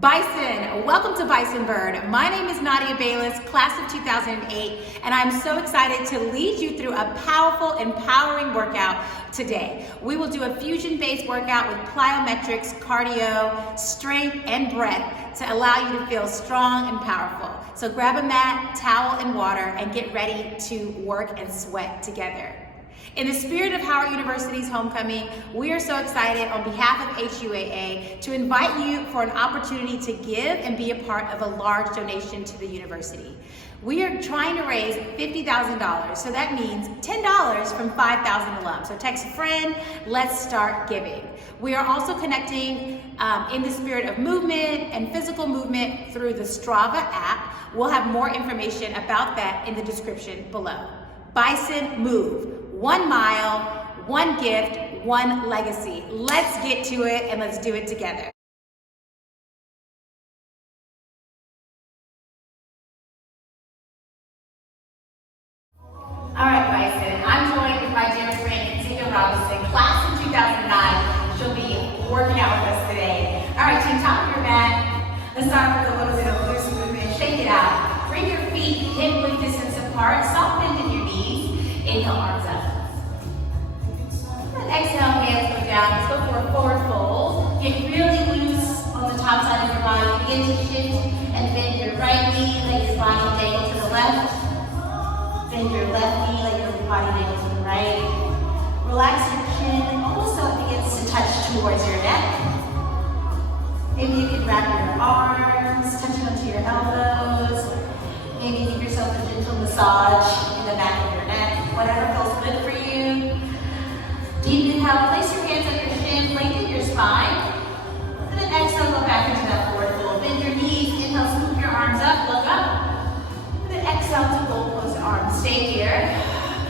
Bison, welcome to Bison Burn. My name is Nadia Baylis, class of 2008, and I'm so excited to lead you through a powerful, empowering workout today. We will do a fusion-based workout with plyometrics, cardio, strength, and breath to allow you to feel strong and powerful. So grab a mat, towel, and water, and get ready to work and sweat together. In the spirit of Howard University's homecoming, we are so excited on behalf of HUAA to invite you for an opportunity to give and be a part of a large donation to the university. We are trying to raise $50,000, so that means $10 from 5,000 alums. So text a friend, let's start giving. We are also connecting in the spirit of movement and physical movement through the Strava app. We'll have more information about that in the description below. Bison Move. 1 mile, 1 gift, 1 legacy. Let's get to it and let's do it together. All right, Bison, I'm joined with my dear friend, Nadia Baylis, class of 2009. She'll be working out with us today. All right, team, top of your mat. Let's start with a little bit of loose movement. Shake it out. Bring your feet hip-width distance apart. Soft bend in your knees. Inhale, arms up. And exhale, hands go down. Let's go for a forward fold. Get really loose on the top side of your body. Begin to shift and bend your right knee. Let your body dangle to the left. Bend your left knee. Let your body dangle to the right. Relax your chin almost so it begins to touch towards your neck. Maybe you can wrap your arms, touching onto your elbows. Maybe give yourself a gentle massage in the back of your neck. Whatever feels good for you. Deep inhale, place your hands at your shin, lengthen your spine. And then exhale, go back into that forward fold. Bend your knees, inhale, scoop your arms up, look up. And then exhale to fold close arms. Stay here.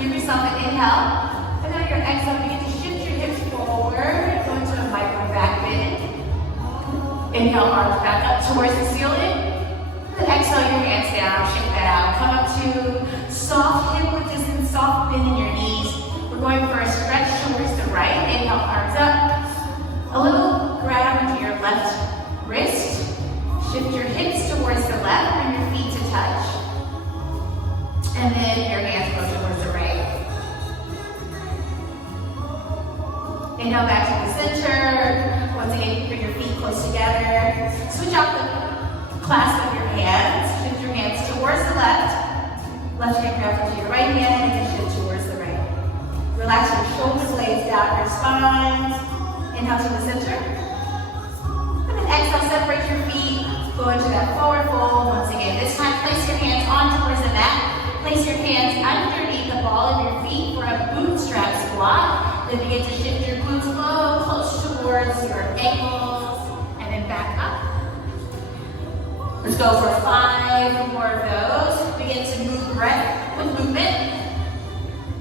Give yourself an inhale. And then on your exhale, begin to shift your hips forward. Go into a micro back bend. Inhale, arms back up towards the ceiling. And then exhale your hands down, shake that out. Come up to soft hip width distance, soft bend in your knees. We're going for a stretch towards the right. Inhale, arms up. A little grab into your left wrist. Shift your hips towards the left. Bring your feet to touch. And then your hands go towards the right. Inhale back to the center. Once again, bring your feet close together. Switch out the clasp of your hands. Shift your hands towards the left. Left hand grabs into your right hand and then shift towards the right. Relax your shoulder blades down your spine. Inhale to the center. And then exhale, separate your feet. Go into that forward fold. Once again, this time place your hands on towards the mat. Place your hands underneath the ball of your feet for a bootstrap squat. Then begin to shift your glutes low, close towards your ankles. And then back up. Let's go for 5 more of those. Begin to move breath with movement.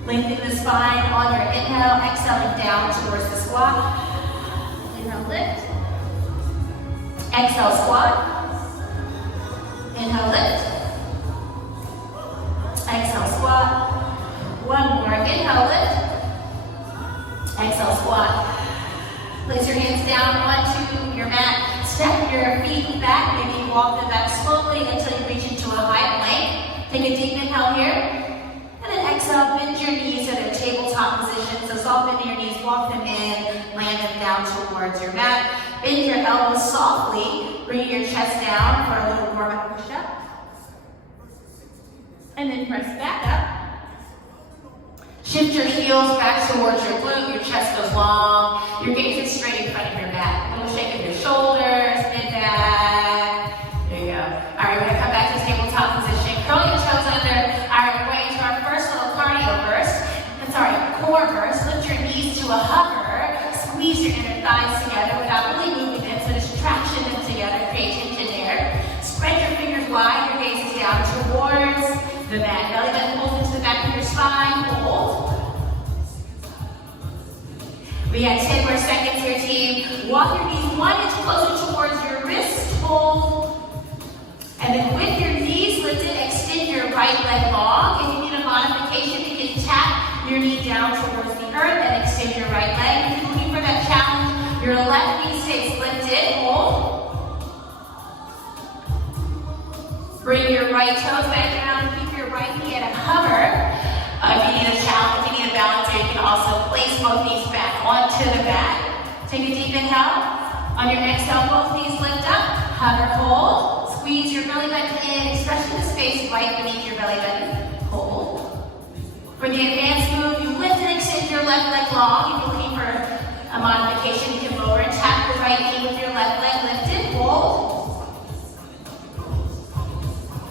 Lengthen the spine on your inhale, exhaling down towards the squat. Inhale, lift. Exhale, squat. Inhale, lift. Exhale, squat. 1 more. Inhale, lift. Exhale, squat. Place your hands down onto your mat. Step your feet back. Maybe walk them back slowly until you reach into a high plank. Take a deep inhale here. And then exhale, bend your knees at a tabletop position. So soft bend your knees, walk them in, land them down towards your mat. Bend your elbows softly. Bring your chest down for a little more of a push-up. And then press back up. Shift your heels back towards your glute. Your chest goes long. Your gaze is straight in front of your mat. A little shake of your shoulders, mid back. There you go. All right, we're gonna come back to tabletop position. Curl your toes under. All right, we're going into our first little cardio burst. Core burst. Lift your knees to a hover. Squeeze your inner thighs together without really moving them. So just traction them together. Create tension there. Spread your fingers wide. Your gaze is down towards the mat. Belly button pulls into the back of your spine. Hold. We got 10 more seconds here, team. Walk your knees 1 inch closer towards your wrist. Hold. And then with your knees lifted, extend your right leg long. If you need a modification, you can tap your knee down towards the earth and extend your right leg. If you're looking for that challenge, your left knee stays lifted. Hold. Bring your right toes back down and keep your right knee at a hover. If you need a challenge, if you need a balance here, you can also place both knees back onto the mat. Take a deep inhale. On your exhale, both knees lift up. Hover, hold. Squeeze your belly button in, stretching the space right beneath your belly button. Hold. For the advanced move, you lift and extend your left leg long. If you're looking for a modification, you can lower and tap your right knee with your left leg lifted. Hold.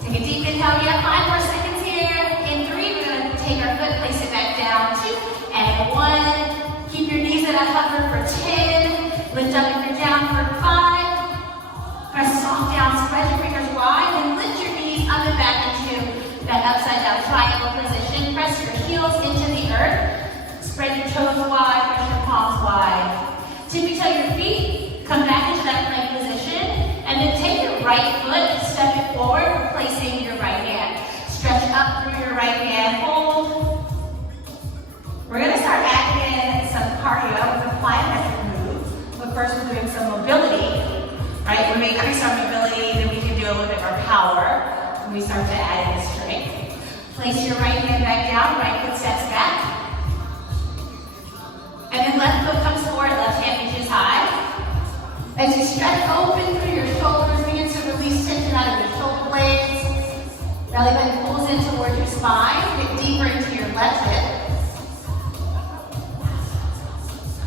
Take a deep inhale. We have 5 more seconds here. In 3, we're going to take our foot, place it back down. 2 and 1. Keep your knees at a hover for 10. Lift up if you're down for 5. Press soft down, spread your fingers wide, and lift your knees up and back into that upside down triangle position. Press your heels into the earth. Spread your toes wide, press your palms wide. Tippy toe your feet, come back into that plank position, and then take your right foot, step it forward, replacing your right hand. Stretch up through your right hand, hold. We're going to start adding in some cardio with a plyometric move, but first we're doing some mobility, right? When we increase our mobility, then we can do a little bit more power when we start to add in strength. Place your right hand back down, right foot steps back. And then left foot comes forward, left hand reaches high. As you stretch open through your shoulders, begin to release tension out of your shoulder blades. Belly button pulls in towards your spine. Get deeper into your left hip.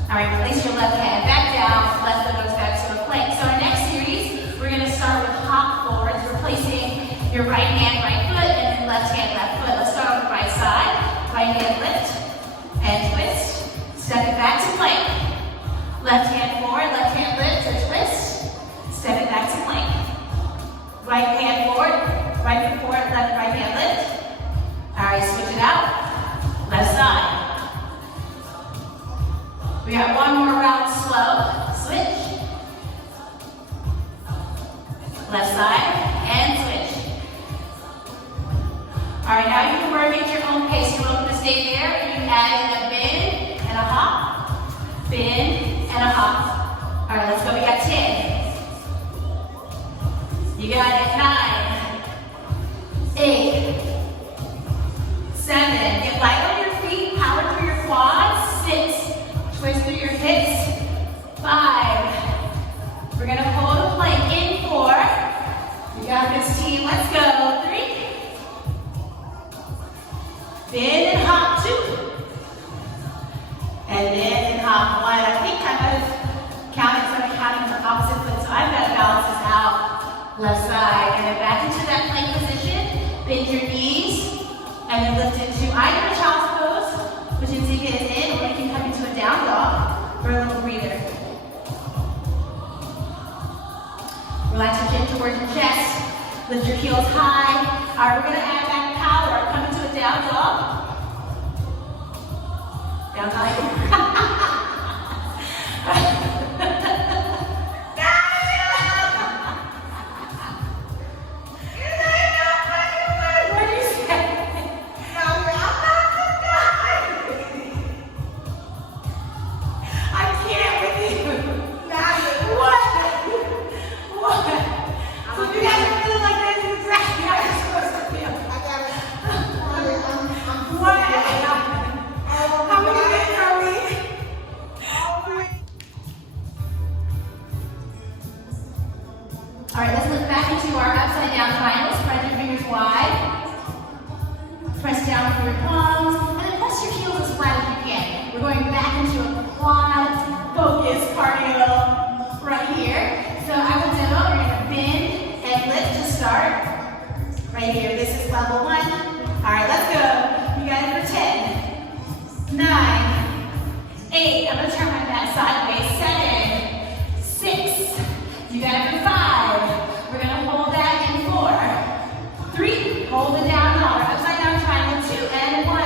All right, place your left hand back down. Left foot goes back to a plank. So our next series, we're going to start with hop forwards, replacing your right hand, right foot, and then left hand, left foot. Let's start on the right side. Right hand lift and twist. Step it back to plank. Left hand forward, left hand lift to twist. Step it back to plank. Right hand forward, right foot forward, left, right hand lift. All right, switch it out. Left side. We got one more round slow. Switch. Left side and switch. All right, now you can work at your own pace. You're welcome to stay there. You can add in a bend and a hop. Bend and a hop. All right, let's go. We got 10. You got it. 9, 8, 7. Get light on your feet. Power through your quads. 6. Twist through your hips. 5. We're going to hold a plank in 4. You got this, team. Let's go. 3. Bend and hop 2. And then hop 1. I think I might have counting the opposite foot, so I've got to balance this out. Left side. And then back into that plank position. Bend your knees. And then lift into either a child's pose, which Inzika is in, or you can come into a down dog for a little breather. Relax your chin towards your chest. Lift your heels high. All right, we're going to add back power. Come into a down dog. Down dog. All right, let's look back into our upside down triangle. Spread your fingers wide. Press down with your palms, and then press your heels as flat as you can. We're going back into a quad focus cardio right here. So I will demo. We're going to bend and lift to start. Right here. This is level 1. All right, let's go. You got it for 10, 9, 8. I'm going to turn my mat sideways. 7, 6. You got it for 5. We're going to hold that in 4. 3. Hold it down now. Upside down triangle. 2 and 1.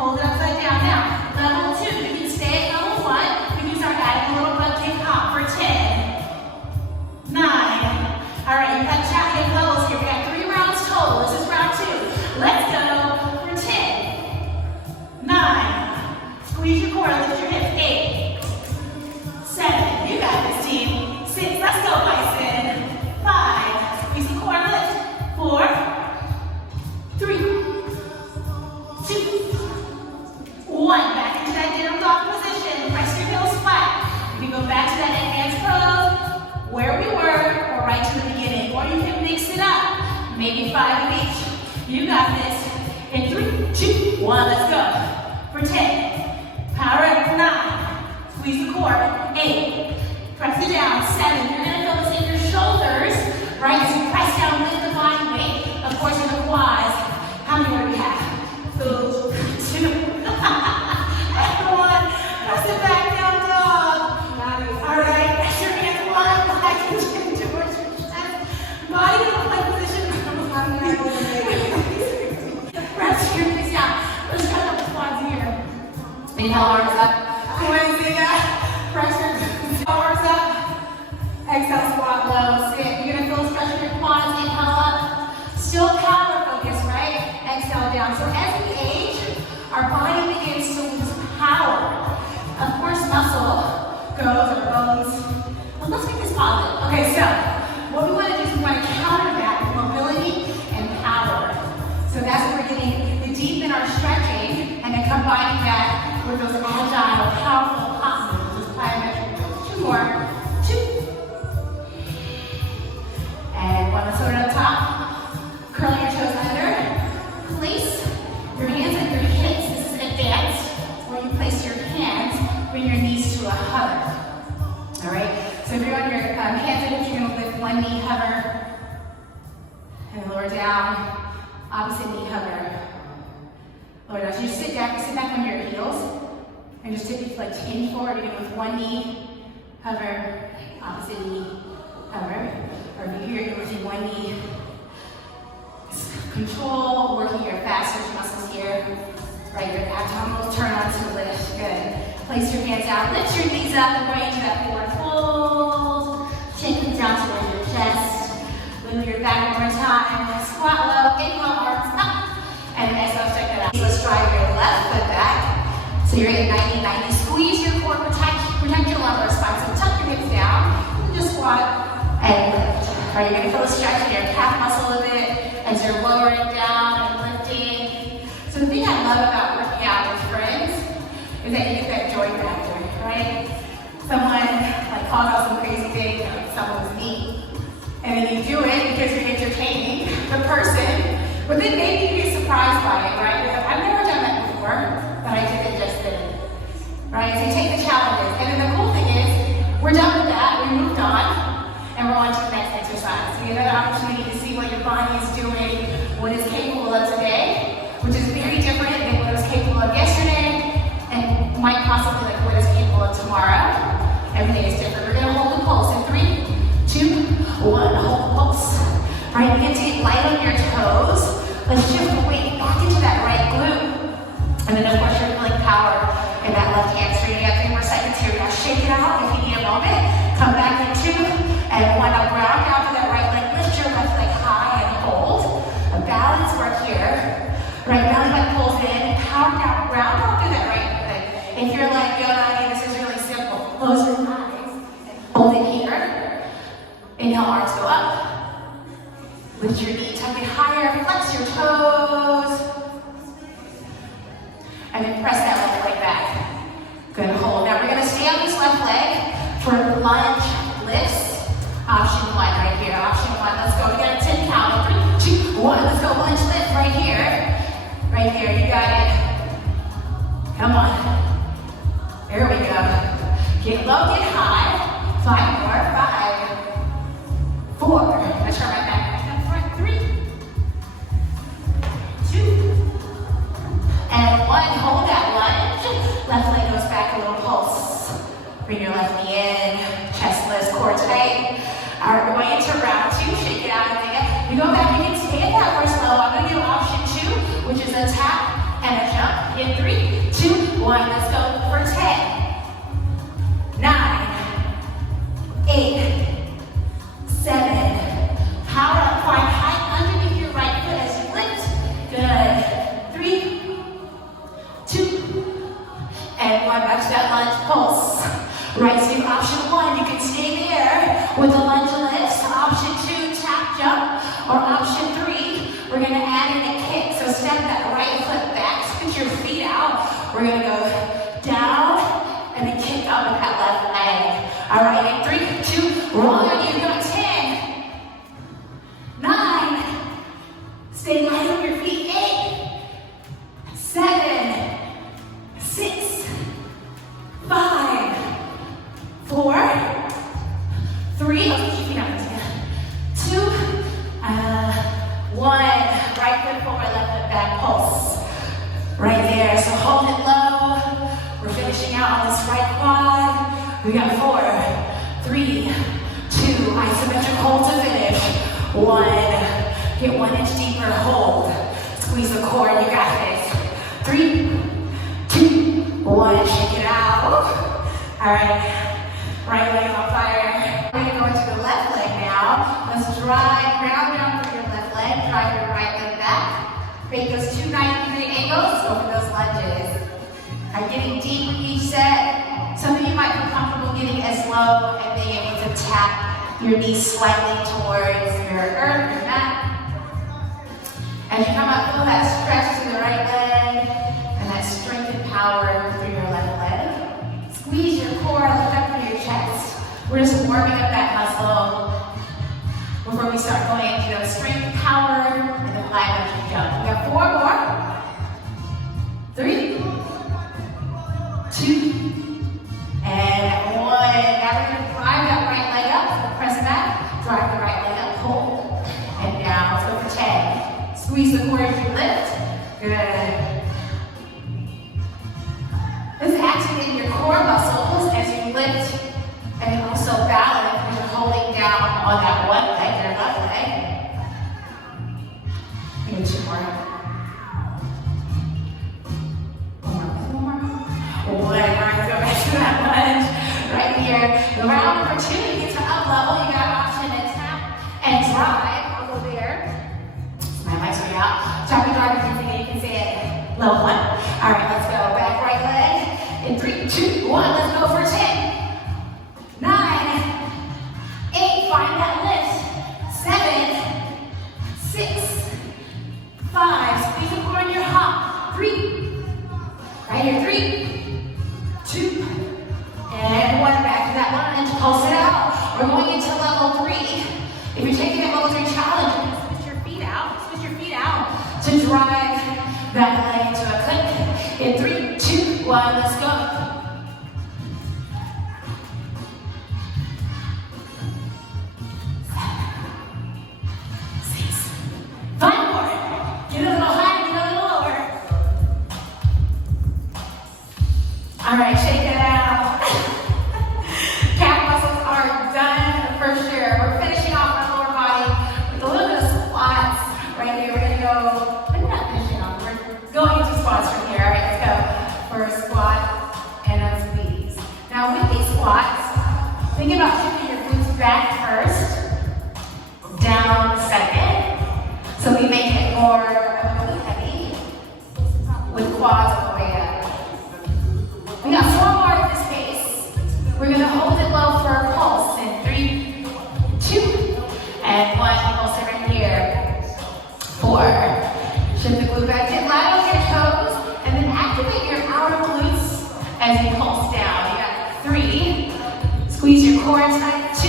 Hold it upside down now. Level 2. You can stay at level 1. We can start adding a little butt kick hop for 10, 9. All right, you got champion levels here. We got 3 rounds total. This is round 2. Let's go for 10, 9. Squeeze your core. Lift your hips. 8, 7. You got this, team. 6. Let's go, Bison. 5. Squeeze the core. Lift. 4. maybe 5 of each. You got this. In 3, 2, 1, let's go. For 10, power up for 9, squeeze the core, 8, press it down, 7, you're gonna feel this in your shoulders, right? As you press down with the body weight, of course in the quads. How many more do we have? 2, 1, press it back down, dog. All right, press your hands wide, back and chin towards your chest. Body in a plank position. Press your knees down. Let's cut up the quads here. Inhale, arms up. Press your arms up. Exhale, squat low. Sit. You're gonna feel a stretch in your quads. Inhale up. Still power focus, right? Exhale down. So as we age, our body begins to lose power. Of course, muscle goes, our bones. But let's make this positive. Okay, so what we want to do is we want to counter that with mobility and power. So that's what we're getting the deep in our stretching and then combining that with those agile, powerful pop moves, those plyometric moves. 2 more. 2. And 1, let's hold it up top. Curl your toes under. Place your hands at your hips. This is advanced. Where you place your hands, bring your knees to a hover. All right? So if you're on your hands and hips, you're going to lift one knee, hover, and lower down. Opposite knee, hover. Lower down. So you sit back on your heels, and just tip like hinge forward. You're going with one knee, hover, opposite knee, hover. Or if you're here, you're with one knee. Control, working your fast twitch muscles here. Right, your abdominals turn on to lift. Good. Place your hands out, lift your knees up, and going into that forward fold. Take them down towards your chest. Move your back one more time. Squat low, inhale, arms up. And exhale, check that out. Let's drive your left foot back. So you're at 90-90. Squeeze your core, protect your lumbar spine. So tuck your hips down. Just squat and lift. All right, you're gonna feel a stretch in your calf muscle a bit as you're lowering down and lifting. So the thing I love about working out with friends is that you get that joy factor, right? Someone like calls out some crazy thing, like someone's knee, and then you do it because you're entertaining the person, but then maybe you get surprised by it, right? I've never done that before, but I did it just then, right? So you take the challenges, and then the cool thing is, we're done with that, we moved on, and we're on to the next exercise. So you have another opportunity to see what your body is doing, what it's capable of today, which is very different than what it was capable of yesterday, and might possibly like what it's capable of tomorrow. Every day is different. We're gonna hold the pulse in 3, 2, 1. Hold the pulse. Right, begin to get light on your toes. Let's shift the weight back into that right glute. And then of course you're feeling power in that left hamstring. You have 3 more seconds here. Now shake it out if you need a moment. Come back in 2 and 1. Now ground down to that right leg. Lift your left leg high and hold. A balance work here. Right, belly button pulls in. Power down, ground down through that right leg. If you're like, yo, Nadia, this is really simple. Close your eyes and hold it here. Inhale, arms go up. Lift your knee, tuck it higher, flex your toes. And then press that left leg back. Good, hold. Now we're gonna stay on this left leg for lunge lifts. Option 1 right here, option 1, let's go. We got a 10 count, 3, 2, 1, let's go, lunge lift right here. Right here, you got it. Come on. There we go. Get low, get high. 5 more, 5, 4. Let's try my back. 3, 2, and 1. Hold that lunge. Left leg goes back, a little pulse. Bring your left knee in, chest lifts, core tight. All right, we're going into round 2. Shake it out and think. You go back, you can stay at that first level. I'm going to do option 2, which is a tap and a jump. In 3, 2, 1. Let's go for 10, 9, 8, 7. Power up, find height underneath your right foot as you lift. Good. 3, 2, and 1. Back to that lunge pulse. Right, so option 1, you can stay there with the lunge lifts. Option 2, tap jump. Or option 3, we're going to add in a kick. So step that right foot back, spit your feet out. We're going to go down and then kick up with that left leg. All right, in 3, 2, 1. You go 10, 9, your forward left foot back pulse. Right there, so hold it low. We're finishing out on this right quad. We got 4, 3, 2, isometric hold to finish. 1, get 1 inch deeper, hold. Squeeze the core, you got this. 3, 2, 1, shake it out. All right, right leg on fire. We're gonna go into the left leg now. Let's drive, ground down through your left leg, drive your right leg back. Make those 2 90-degree angles, go for those lunges. All right, getting deep with each set. Some of you might be comfortable getting as low and being able to tap your knees slightly towards your earth, your mat. As you come up, feel that stretch to the right leg and that strength and power through your left leg. Squeeze your core, lift up through your chest. We're just warming up that muscle before we start going into those strength, power, and the 500 jump. We got 4 more. 3, 2, and 1. Now we're going to drive that right leg up. So press back, drive the right leg up, hold, and down. Let's go for 10. Squeeze the core as you lift. Good. This is activating your core muscles as you lift and also balance because you're holding down on that one leg, your left leg. Maybe 2 more. 1 more. 1. All right, go back to that lunge right here. Round number 2, you get to up level. You got an option to tap and drive. I'll go there. My legs are out. Tap and drive, you can say it. Level 1. All right, let's go. Back right leg. In 3, 2, 1. Let's go for 10. 9, 8, find that lift. 7, 6, 5, squeeze the core in your hump. 3, right here, 3, 2, and 1, back to that lunge, pulse it out. We're going into level 3. If you're taking a level 3 challenge, you're gonna switch your feet out to drive that leg into a click. In 3, 2, 1, let's go. 5 more. Get a little higher, get a little lower. All right, shake it out. Calf muscles are done for sure. We're finishing off our lower body with a little bit of squats right here. We're gonna go, we're not finishing off, we're going into squats from here. All right, let's go for a squat and a squeeze. Now with these squats, think about shifting your glutes back first, down second. So we make it more heavy with quads all the way up. We got 4 more at this pace. We're going to hold it low for a pulse in 3, 2, and 1. Pulse it right here. 4. Shift the glute back, get light on your toes, and then activate your outer glutes as you pulse down. You got 3. Squeeze your core tight. 2,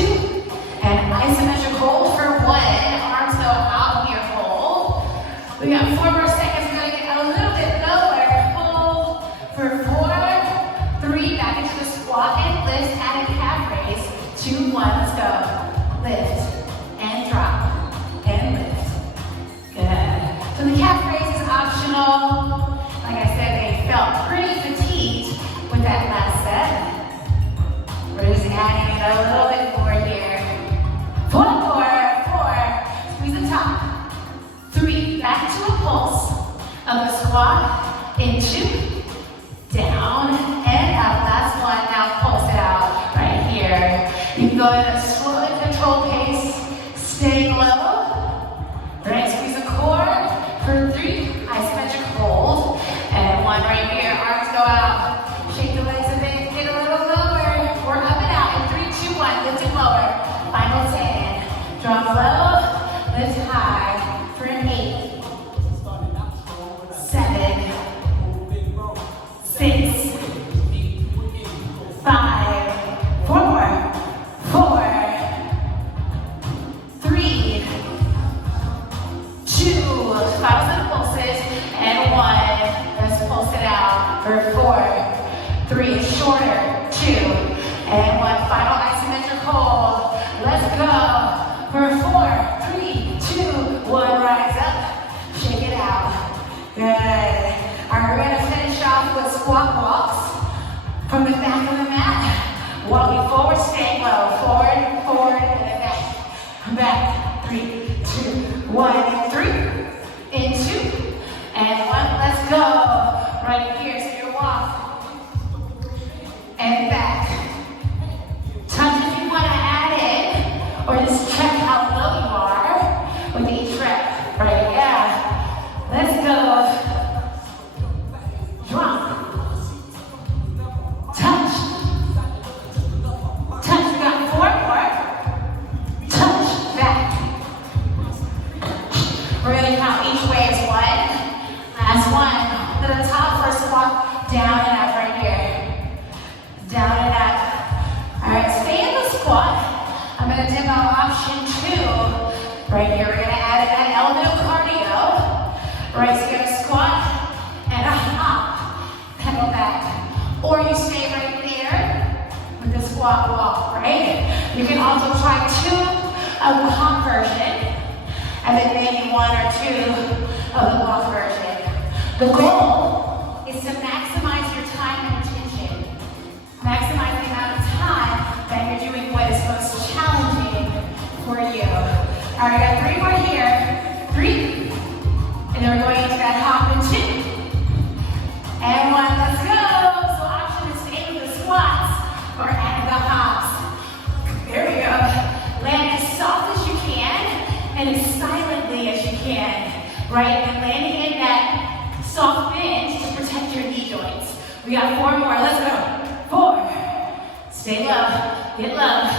and isometric hold for 1. Arms go out here. We got 4 more seconds. We're going to get a little bit lower. Hold for 4, 3. Back into the squat and lift. Add a calf raise. 2, 1. Let's go. Lift and drop and lift. Good. So the calf raise is optional. Like I said, they felt pretty fatigued with that last set. We're just adding in a little bit more here. 4 more. 4. Squeeze the top. 3, back to a pulse of a squat, into, down, and up. Last one, now pulse it out right here. You can go in a slow and controlled pace, staying low. Right, squeeze the core for 3, isometric hold, and 1 right here. Arms go out, shake the legs a bit, get a little lower. We're up and out in 3, 2, 1, lift and lower. Final 10, drop low, lift high. 8, 7, 6, 5, 4 more, 4, 3, 2, final set of pulses, and 1. Let's pulse it out for 4, 3, shorter, 2, and 1. Final isometric hold. Let's go for 4, 3, 2, 1. Rise up, shake it 3, 2, 1, and 3, and 2, and 1. Let's go. Right here, so your walk, and back. Touch if you want to add in, or just check how low you are with each rep. Right, yeah. Let's go. Drop. Touch. Touch. We got 4 more. Touch. Back. We're going to count each way as 1. Last one. To the top, first squat. Down and up right here. Down and up. All right, stay in the squat. I'm going to demo option 2. Right here, we're going to add in that elbow cardio. Right, so you're going to squat and a hop. Pedal back. Or you stay right there with the squat walk, right? You can also try 2 of the hop version, and then maybe 1 or 2 of the walk version. The goal is to maximize your time and attention. Maximize the amount of time that you're doing what is most challenging for you. All right, got 3 more here. 3. And then we're going into that hop in 2. And 1, let's go. So option is to aim with the squats or add the hops. There we go. Land as soft as you can and as silently as you can. Right, and landing in that soft bend to protect your knee joints. We got 4 more, let's go. 4, stay low, get low.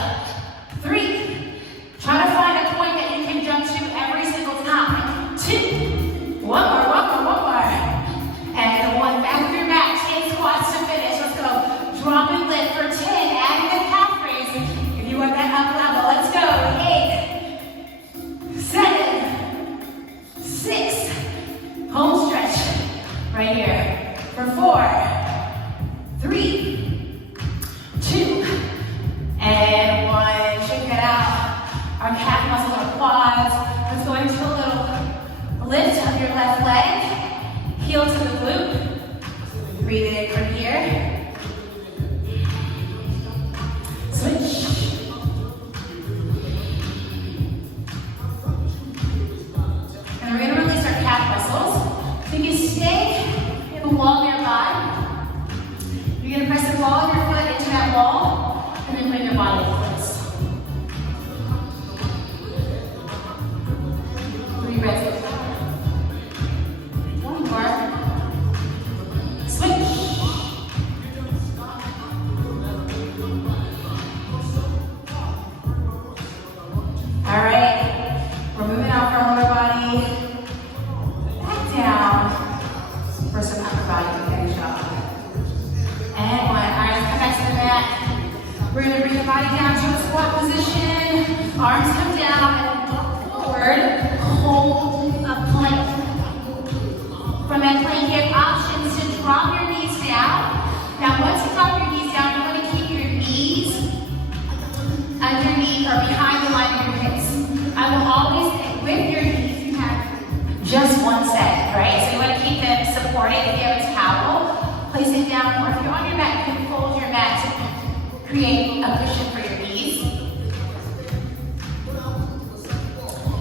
3, try to find a point that you can jump to every single time. 2, 1 more, and 1, back of your mat, 10 squats to finish, let's go. Drop and lift for 10, adding the calf raise if you want that up level, let's go. 8, 7, 6, home stretch. Right here for 4, 3, 2, and 1. Shake it out. Our calf muscles, our quads. Let's go into a little lift of your left leg. Heel to the glute. Breathe it in from here. Switch. And we're going to release our calf muscles. So you can stay in the wall nearby. You're going to press the ball of your foot into that wall and then bring your body close. 3 reps. 1 more. Switch. All right. We're moving out from our lower body. Down for some upper body finish off. And 1. All right, come back to the mat. We're going to bring the body down to a squat position. Arms come down and walk forward. Hold a plank. From that plank, you have options to drop your knees down. Now, once you drop your knees down, you want to keep your knees underneath or behind the line of your hips. I will always say, with your knees, you have just 1 set, right? So you want to keep them supported. If you have a towel, place it down, or if you're on your mat, you can fold your mat to create a cushion for your knees.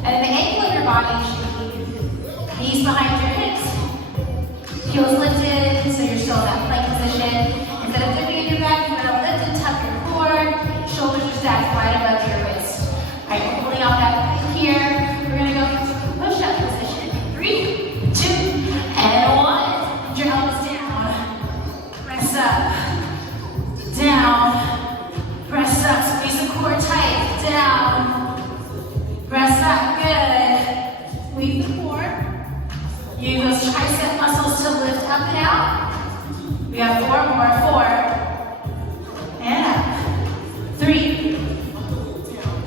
And then the ankle of your body should be knees behind your hips, heels lifted, so you're still in that plank position. Instead of dipping in your back, you're going to lift and tuck your core, shoulders are stacked right above your wrist. All right, we're pulling out that plank here. We're going to go into push-up position. 3, 2, and 1. Put your elbows down. Press up. Down. Press up. Squeeze the core tight. Down. Press up. Good. Weave the core. Use those tricep muscles to lift up and out. We have 4 more. 4. And up. 3.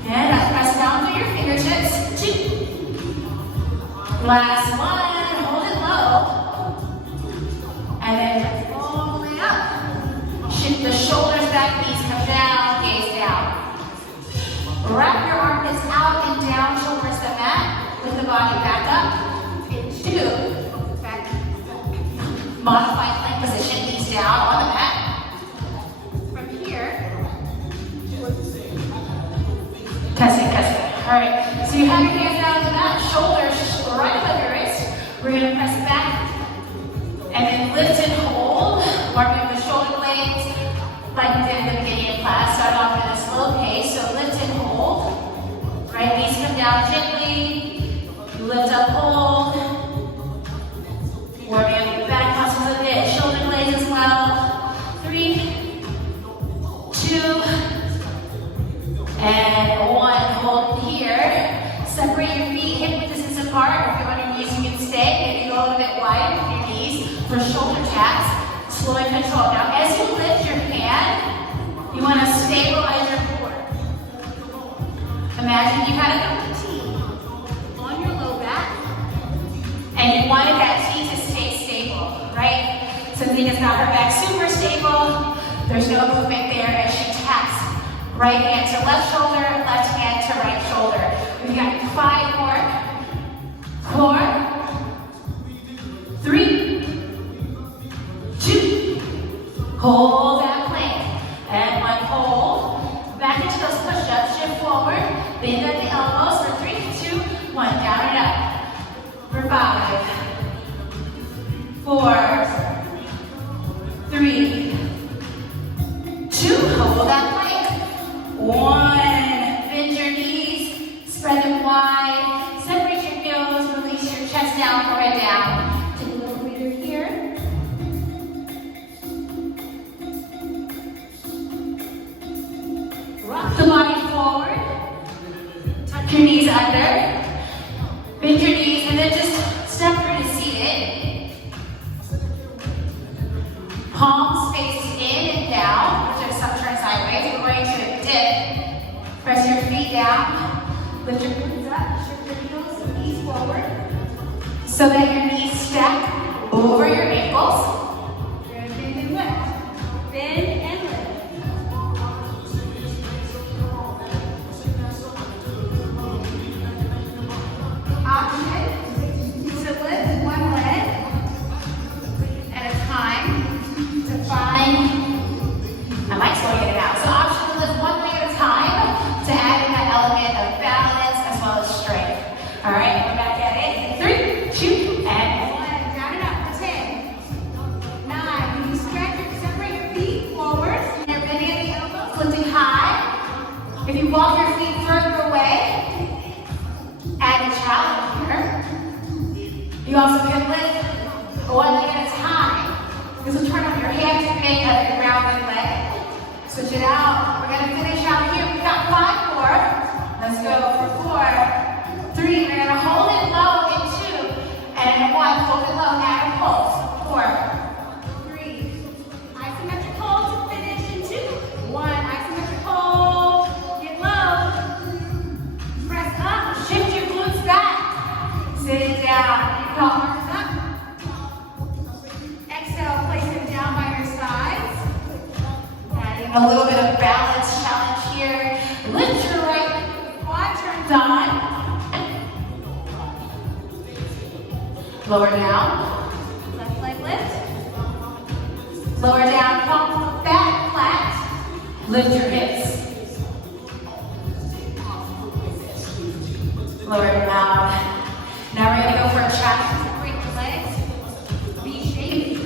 And up. Press down through your fingertips. 2. Last 1. Hold it low. And then all the way up. Shift the shoulders back, knees come down, gaze down. Wrap your armpits out and down towards the mat. Lift the body back up. Into back. Modified plank position, knees down on the mat. From here. Testing. All right. So you have your hands down on the mat, shoulders right above your wrist. We're gonna press back and then lift and hold. Working the shoulder blades like we did in the beginning of class. Start off at a slow pace, so lift and hold. Right knees come down gently. Lift up, hold. Warming up your back muscles a bit, shoulder blades as well. 3, 2, and 1. Hold here. Separate your feet hip distance apart. If you're on your knees, you can stay. Maybe go a little bit wide with your knees for shoulder taps. Slow and control. Now, as you lift your hand, you want to stabilize your core. Imagine you had a cup of tea on your low back, and you wanted that tea to stay stable, right? So Nadia's got her back super stable. There's no movement there as she taps. Right hand to left shoulder, left hand to right shoulder. We've got 5 more. 4, 3, 2. Hold that plank. And 1, hold. Back into those push-ups. Shift forward. Bend at the elbows for 3, 2, 1. Down and up. For 5, 4, 3, 2. Hold that plank. 1. Bend your knees. Spread them wide. Separate your heels. Release your chest down, forehead down. Take a little breather here. Rock the body forward. Tuck your knees under. Bend your knees and then just step through to seated. Palms face in and down. Just some turn sideways. We're going to dip. Press your feet down. Lift your glutes up. Shift your heels, knees forward. So that your knees stack over your ankles. You're going to bend and lift. Bend and lift. Option to lift one leg at a time to find. I might slow it out. So option to lift one leg at a time to add in that element of balance as well as strength. All right, we're back at it. 3, 2, and 1. Down and up for 10, 9. When you stretch, separate your feet forward. You're bending at the elbows, lifting high. If you walk your feet further away, add a challenge here. You also can lift one leg at a time. This will turn on your hands to make a grounded leg. Switch it out. We're going to finish out here. We've got 5 more. Let's go for 4, 3. We're going to hold it low in 2. And 1. Hold it low. Add a pulse. 4, 3. Isometric hold to finish in 2. 1. Isometric hold. Get low. Press up. Shift your glutes back. Sit it down. You crawl arms up. Exhale. Place them down by your sides. Adding a little bit of balance challenge here. Lift your right quad, turns on. Lower down. Left leg lift. Lower down, palms back, flat. Lift your hips. Lower down. Now we're going to go for a challenge. Separate your legs. V-shape.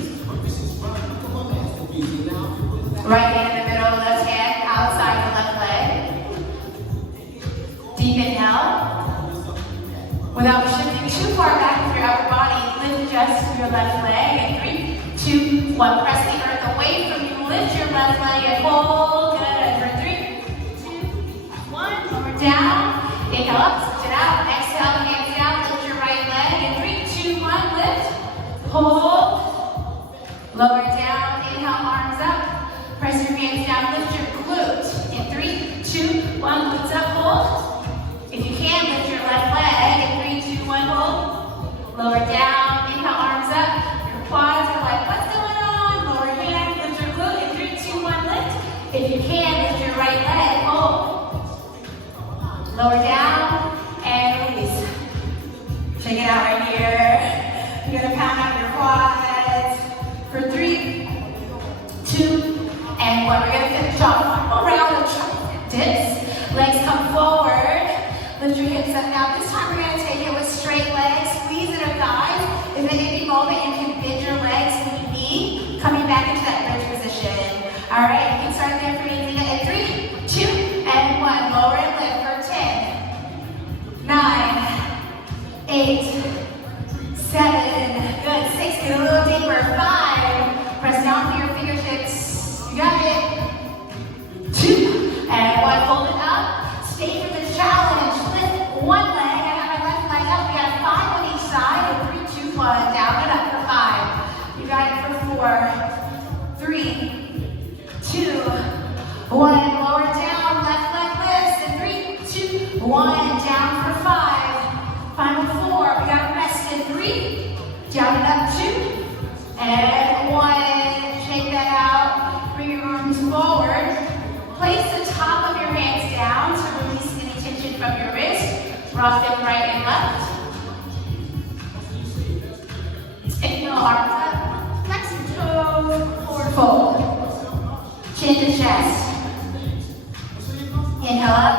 Right hand in the middle, left hand outside the left leg. Deep inhale. Without shifting too far back with your upper body, lift just your left leg. And 3, 2, 1. Press the earth away from you. Lift your left leg and hold. Good. For 3, 2, 1. Lower down. Inhale up, switch it out. Exhale, hands down. Lift your right leg. And 3, 2, 1. Lift. Hold. Lower down. Inhale, arms up. Press your hands down. Lift your glute. In 3, 2, 1. Glutes up. Hold. If you can, lift your left leg. In 3, 2, 1. Hold. Lower down. Inhale, arms up. Your quads are like, what's going on? Lower hand. Lift your glute. In 3, 2, 1. Lift. If you can, lift your right leg. Hold. Lower down and release. Check it out right here. You're gonna pound out your quads for 3, 2, and 1. We're gonna finish off around the tricep dips. Legs come forward. Lift your hips up now. 8, 7, good, 6, get a little deeper, 5, press down for your fingertips, you got it, 2, and 1, hold it up, stay for this challenge, lift one leg, I got my left leg up, we got 5 on each side, and 3, 2, 1, down and up for 5, you got it for 4, 3, 2, 1, lower down, left leg lifts, and 3, 2, 1, down for 5, final 4, we got a rest in 3, down and up 2, and 1, shake that out, bring your arms forward, place the top of your hands down to release any tension from your wrist, rock them right and left, inhale, arms up, flex your toes, forward fold, chin to chest. Inhale up,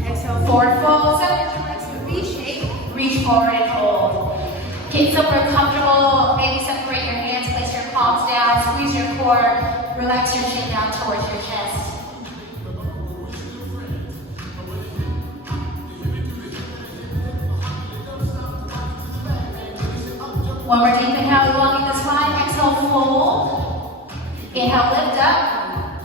exhale, forward fold, separate your legs to V-shape, reach forward and hold. Get somewhere comfortable, maybe separate your hands, place your palms down, squeeze your core, relax your chin down towards your chest. One more deep inhale, elongate the spine, exhale, fold. Inhale, lift up.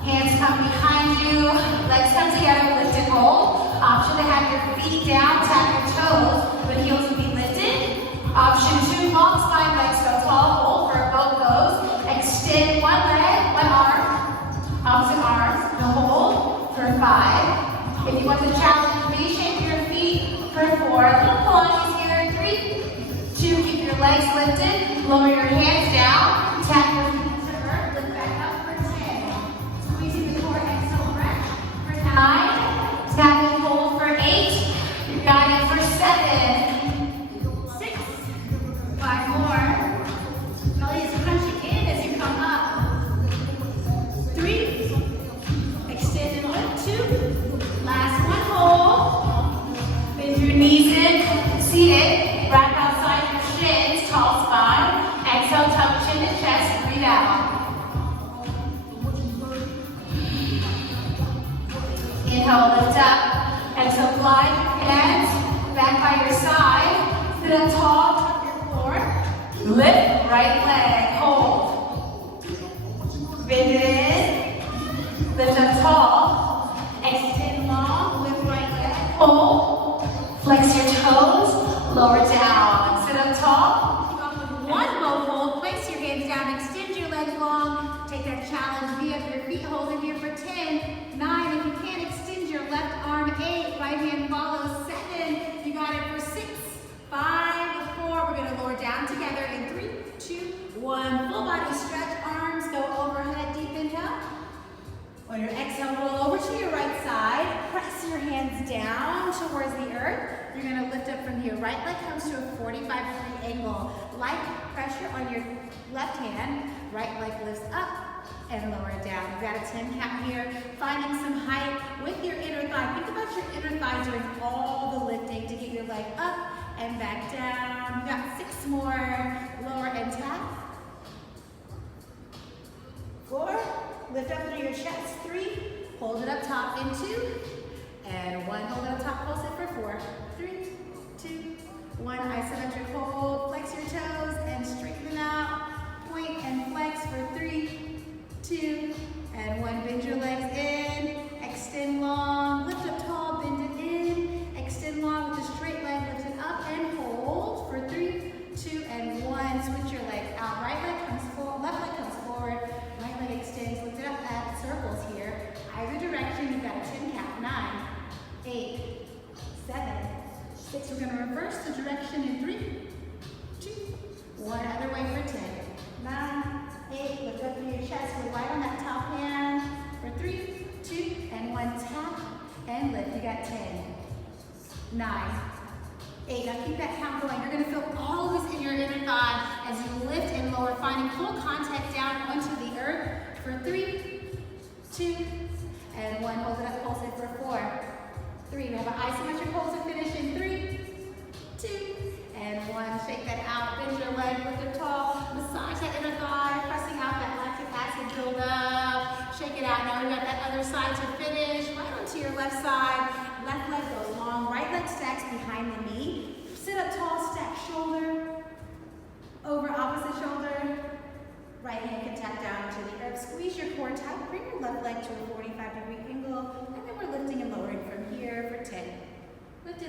Hands come behind you, legs come together, lift and hold. Option to have your feet down, tap your toes, but heels will be lifted. Option 2, long spine, legs go tall, hold for both those. Extend one leg, one arm, opposite arms, the hold for 5. If you want to challenge, reshape your feet for 4. Little Pilates here, 3, 2, keep your legs lifted, lower your hands down, tap your feet to earth, lift back up for 10. Squeezing the core, exhale, breath for 9. Tap and hold for 8. You got it for 7. 6. 5 more. Belly is crunching in as you come up. 3. Extend and lift. 2. Last one, hold. Bend your knees in, seated. Wrap outside your shins, tall spine. Exhale, tuck chin to chest, breathe out. Inhale, lift up. Exhale, glide your hands back by your side. Sit up tall, tuck your core. Lift right leg, hold. Bend it in. Lift up tall. Extend long, lift right leg, hold. Flex your toes, lower down. Sit up tall. Kick off with one low hold. Place your hands down, extend your legs long. Take that challenge, V up your feet, hold it here for 10, 9, if you can't extend your left arm, 8, right hand follows, 7, you got it for 6, 5, 4, we're gonna lower down together in 3, 2, 1, full body stretch, arms go overhead, deep inhale. On your exhale, roll over to your right side, press your hands down towards the earth. You're gonna lift up from here. Right leg comes to a 45-degree angle. Light pressure on your left hand, right leg lifts up and lower down. You've got a 10 count here, finding some height with your inner thigh. Think about your inner thigh doing all the lifting to get your leg up and back down. You've got 6 more, lower and tap. 4, lift up through your chest, 3, hold it up top in 2, and 1, hold it up top, pulse it for 4, 3, 2, 1, isometric hold, flex your toes and straighten them out, point and flex for 3, 2, and 1, bend your legs in, extend long, lift up tall, bend it in, extend long with the straight leg, lift it up and hold for 3, 2, and 1, switch your legs out, right leg comes forward, left leg comes forward, right leg extends, lift it up at circles here, either direction, you've got a 10 count, 9, 8, 7, 6, we're going to reverse the direction in 3, 2, 1, other way for 10, 9, 8, lift up through your chest, we're light on that top hand, for 3, 2, and 1, tap, and lift, you got 10, 9, 8, now keep that count going, you're going to feel all of this in your inner thigh as you lift and lower, finding full contact down onto the earth, for 3, 2, and 1, hold it up, pulse it for 4, 3, we have an isometric pulse to finish in 3, 2, and 1, shake that out, bend your leg, lift it tall, massage that inner thigh, pressing out that lactic acid build up, shake it out, now we've got that other side to finish, right onto your left side, left leg goes long, right leg stacks behind the knee, sit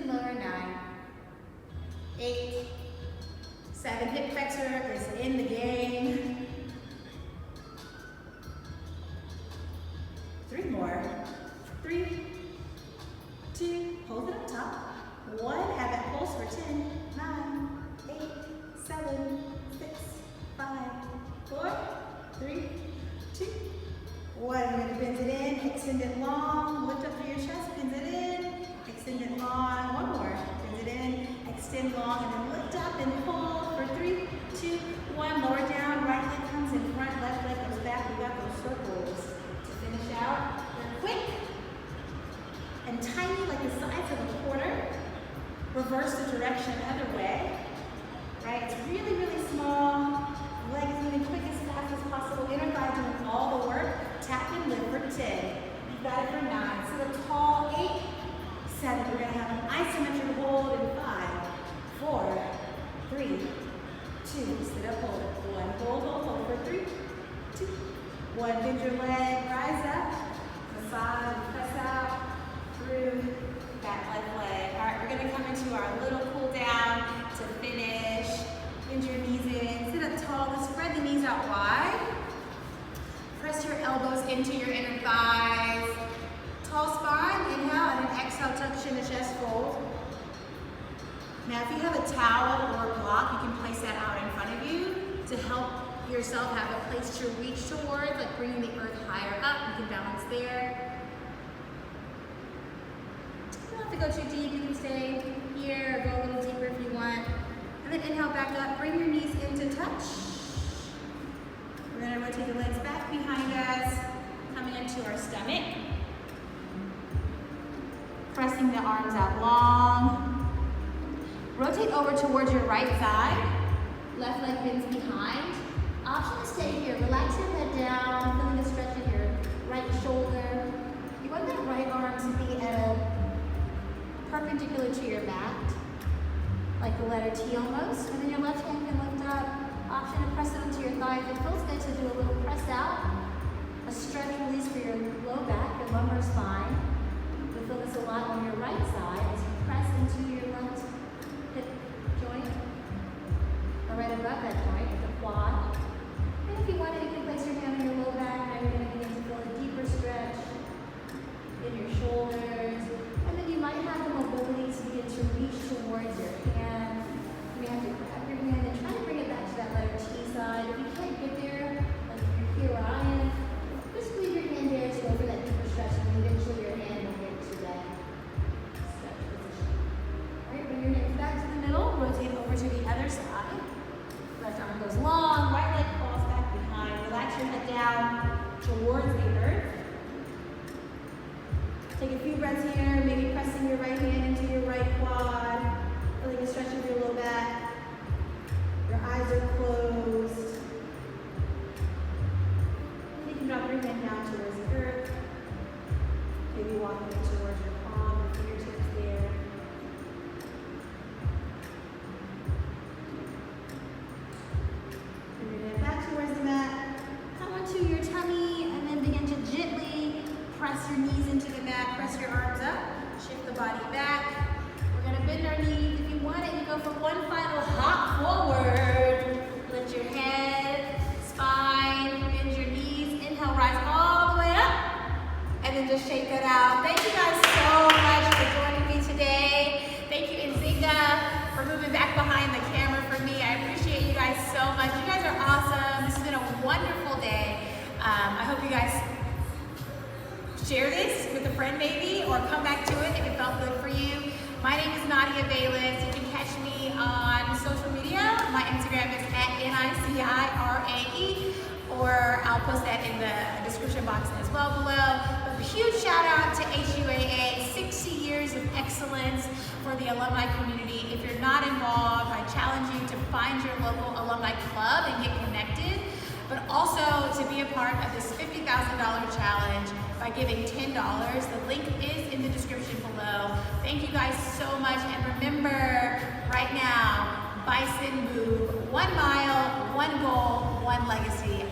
and lower, 9, 8, 7, hip flexor is in the game. 3 more, 3, 2, hold it up top. 1, add that pulse for 10, 9, 8, 7, 6, 5, 4, 3, 2, 1. You're going to bend it in, extend it long, lift up through your chest, bend it in, extend it long. 1 more, bend it in, extend long, and then lift up and pull for 3, 2, 1. Lower down, right leg comes in front, left leg goes back. We got those circles to finish out. They're quick and tiny like the size of a quarter. Reverse the direction the other way. Right? It's really, really small. Leg is moving quick as fast as possible. Inner thigh doing all the work. Tap and lift for 10. You got it for 9. Sit up tall. 8, 7. We're going to have an isometric hold in 5, 4, 3, 2. Sit up, hold it. 1. Hold, hold, hold for 3, 2, 1. Bend your leg. Rise up. Massage. Press out. Through that left leg. All right, we're going to come into our little cool down to finish. Bend your knees in. Sit up tall. Let's spread the knees out wide. Press your elbows into your inner thighs. Tall spine. Inhale, and then exhale, tuck chin to chest fold. Now, if you have a towel or a block, you can place that out in front of you to help yourself have a place to reach towards, like bringing the earth higher up. You can balance there. You don't have to go too deep. You can stay here or go a little deeper if you want. And then inhale back up. Bring your knees into touch. We're going to rotate the legs back behind us, coming into our stomach. Pressing the arms out long. Rotate over towards your right side. Left leg bends behind. Option to stay here. Relax your head down, feeling the stretch in your right shoulder. You want that right arm to be at a perpendicular to your mat, like the letter T almost. And then your left hand can lift up. Option to press it into your thigh. If it feels good to do a little press out, a stretch release for your low back, your lumbar spine. You'll feel this a lot on your right side as you press into your left hip joint, or right above that joint, the quad. And if you wanted, you can place your hand on your low back. Now you're going to begin to feel a deeper stretch in your shoulders. And then you might have the mobility to begin to reach towards your hand. You may have to grab your hand and try to bring it back to that letter T side. If you can't get there, like if you're here where I am, just squeeze your hand there to go for that deeper stretch, and eventually your hand will get to that stretch position. Alright, bring your hands back to the middle, rotate over to the other side. Left arm goes long, right leg falls back behind. Relax your head down towards the earth. Take a few breaths here, maybe pressing your right hand into your right quad, feeling a stretch of your low back. Your eyes are closed. And you can drop your hand down towards the earth. Maybe walking it towards your palm, your fingertips there. Bring your head back towards the mat. Come onto your tummy and then begin to gently press your knees into the mat, press your arms up, shift the body back. We're going to bend our knees. If you want it, you go for one final hop forward. Lift your head, spine, bend your knees. Inhale, rise all the way up. And then just shake it out. Thank you guys so much for joining me today. Thank you, Nzinga, for moving back behind the camera for me. I appreciate you guys so much. You guys are awesome. This has been a wonderful day. I hope you guys share this with a friend maybe, or come back to it if it felt good for you. My name is Nadia Baylis. You can catch me on social media. My Instagram is @NICIRAE, or I'll post that in the description box as well below. But a huge shout out to HUAA, 60 years of excellence for the alumni community. If you're not involved, I challenge you to find your local alumni club and get connected, but also to be a part of this $50,000 challenge by giving $10. The link is in the description below. Thank you guys so much, and remember, right now, Bison Burn, 1 mile, 1 goal, 1 legacy.